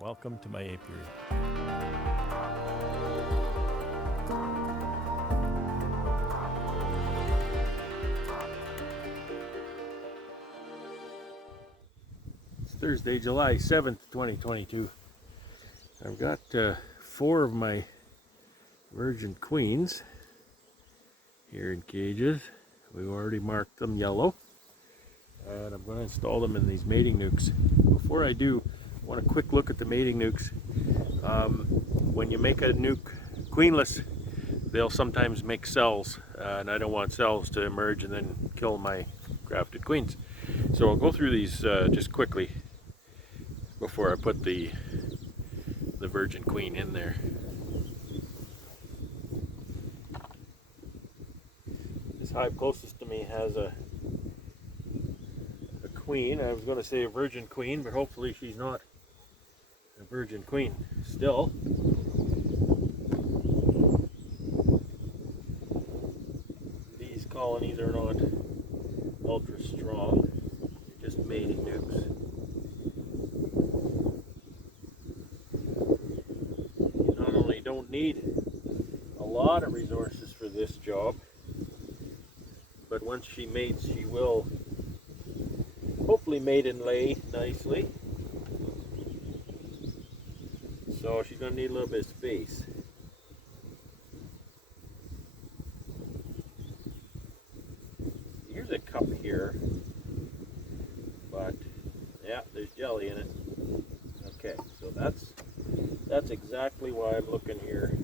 Welcome to my apiary. It's Thursday, July 7th, 2022. I've got 4 of my virgin queens here in cages. We've already marked them yellow, and I'm going to install them in these mating nukes. Before I do, I want a quick look at the mating nukes. When you make a nuke queenless, they'll sometimes make cells, and I don't want cells to emerge and then kill my grafted queens. So I'll go through these just quickly before I put the virgin queen in there. This hive closest to me has a queen. I was going to say a virgin queen, but hopefully she's not a virgin queen still. These colonies are not ultra strong, they're just mating nukes. You not only don't need a lot of resources for this job, but once she mates, she will hopefully mate and lay nicely. So she's going to need a little bit of space. Here's a cup here, but yeah, there's jelly in it. Okay, so that's exactly why I'm looking here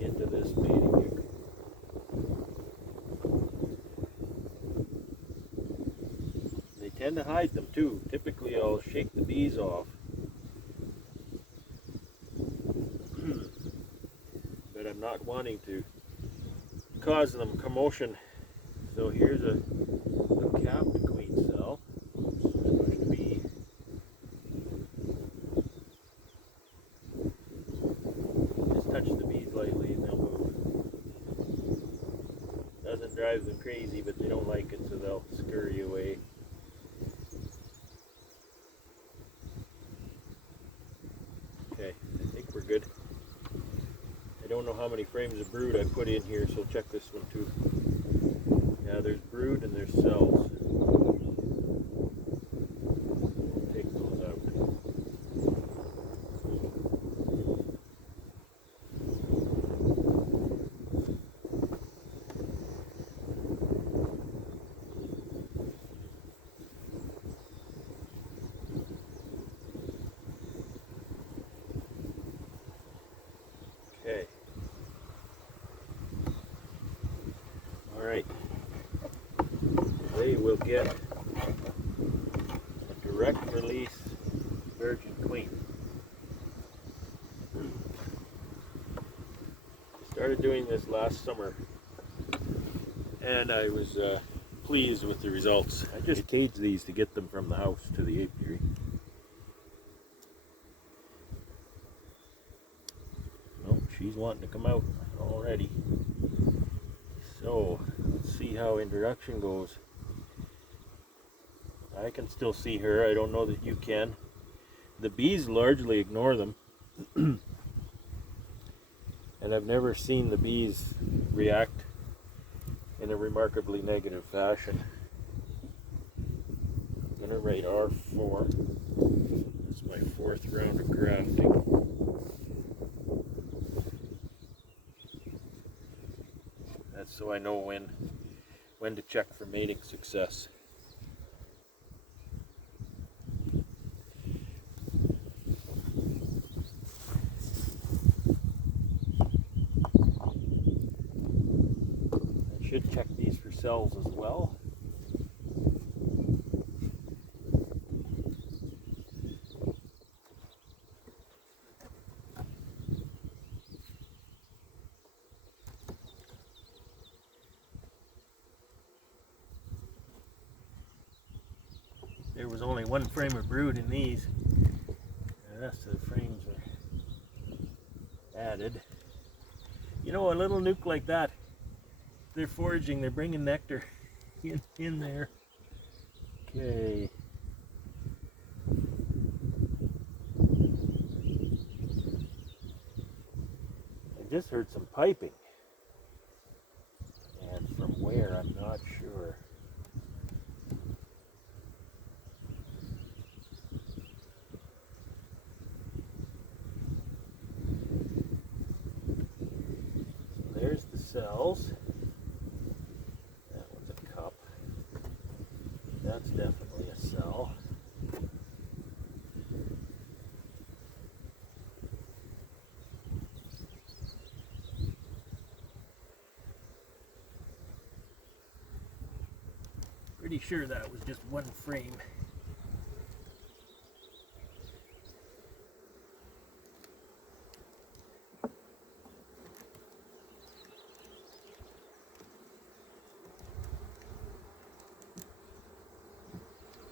into this mating nuke. They tend to hide them too. Typically I'll shake the bees off, but I'm not wanting to cause them commotion. So here's a capped queen cell. Supposed to be. Just touch the bees lightly and they'll move. Doesn't drive them crazy, but they don't like it, so they'll scurry away. Okay, I think we're good. I don't know how many frames of brood I put in here, so check this one too. Yeah, there's brood and there's cells. We'll take those out. Okay. All right. They will get a direct release virgin queen. I started doing this last summer, and I was pleased with the results. I just caged these to get them from the house to the apiary. Oh, she's wanting to come out already. So let's see how introduction goes. I can still see her. I don't know that you can. The bees largely ignore them. And I've never seen the bees react in a remarkably negative fashion. I'm going to write R4. This is my 4th round of grafting. That's so I know when to check for mating success. I should check these for cells as well. There was only 1 frame of brood in these. The rest of the frames are added. You know, a little nuke like that, they're foraging, they're bringing nectar in there. Okay. just heard some piping. And from where, I'm not sure. So there's the cells. That one's a cup. That's definitely a cell. Pretty sure that was just one frame.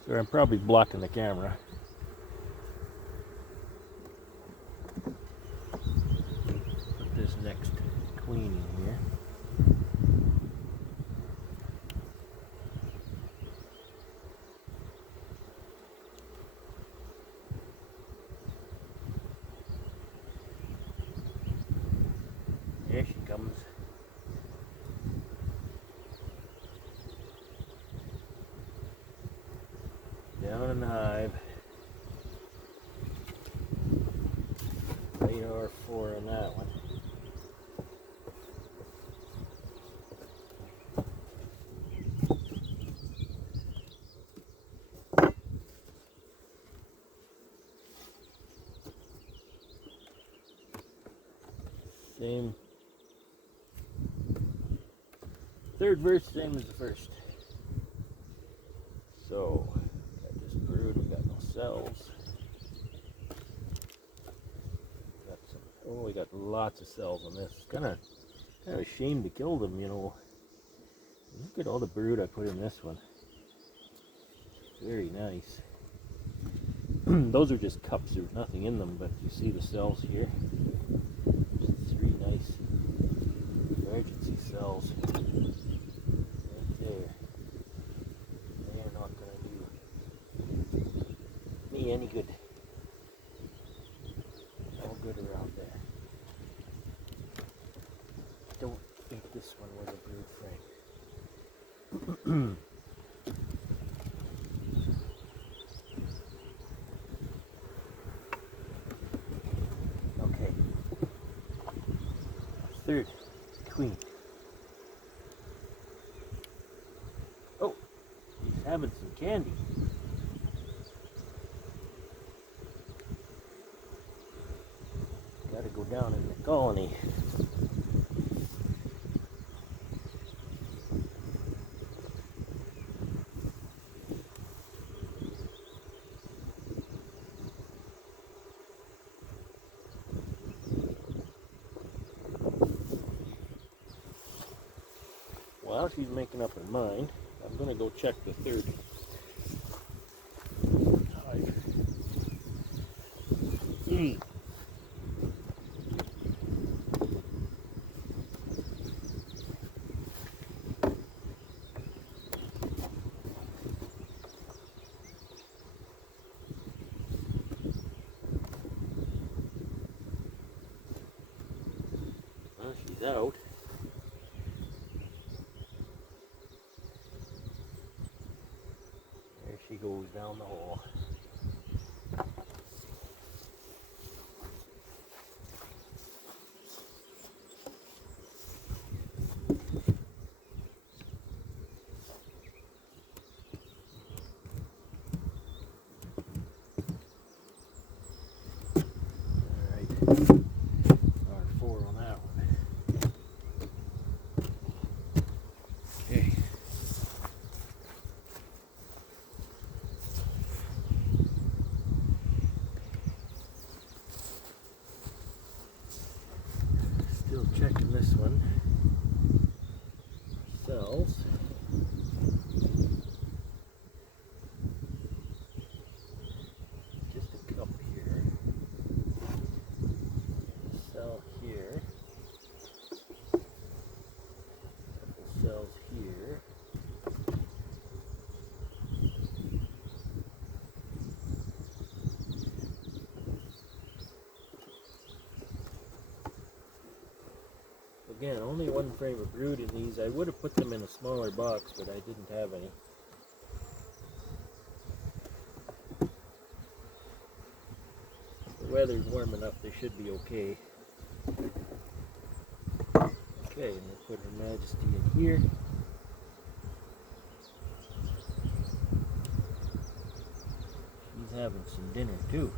So I'm probably blocking the camera. Put this next queen in here. There she comes. Down in the hive. Radar 4 on that one. Same. Third verse, same as the first. So, got this brood, we got no cells. Got some, oh, we got lots of cells on this. Kind of a shame to kill them, you know. Look at all the brood I put in this one. Very nice. Those are just cups, there's nothing in them, but you see the cells here. Just 3 nice emergency cells. Right there. They are not going to do me any good. No good around there. Don't eat this one with a brood frame. Okay. Third queen. Oh, he's having some candy. Gotta go down in the colony. While she's making up her mind, I'm going to go check the third hive. Well, she's out. She goes down the hole. Alright, R4 on that one. Okay. Still checking this one. Cells. Just a cup here. Again, only one frame of brood in these. I would have put them in a smaller box, but I didn't have any. The weather's warm enough, they should be okay. Okay, and we'll put Her Majesty in here. She's having some dinner too.